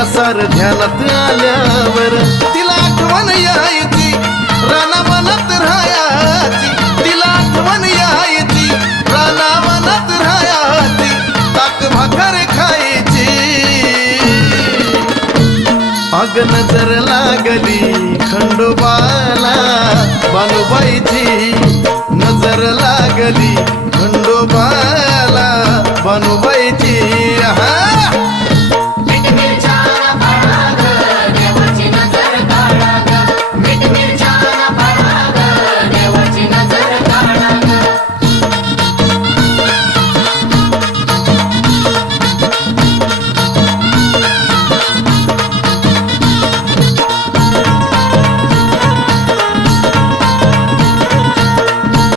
तिच्या सार ध्यानात आल्यावर तिला आठवण यायची राना मनात राहायची तिला आठवण यायची राना मनात राहायची ताक भाकर खायची अग नजर लागली खंडोबाला बानुबाईची नजर लागली खंडोबाला बानुबाई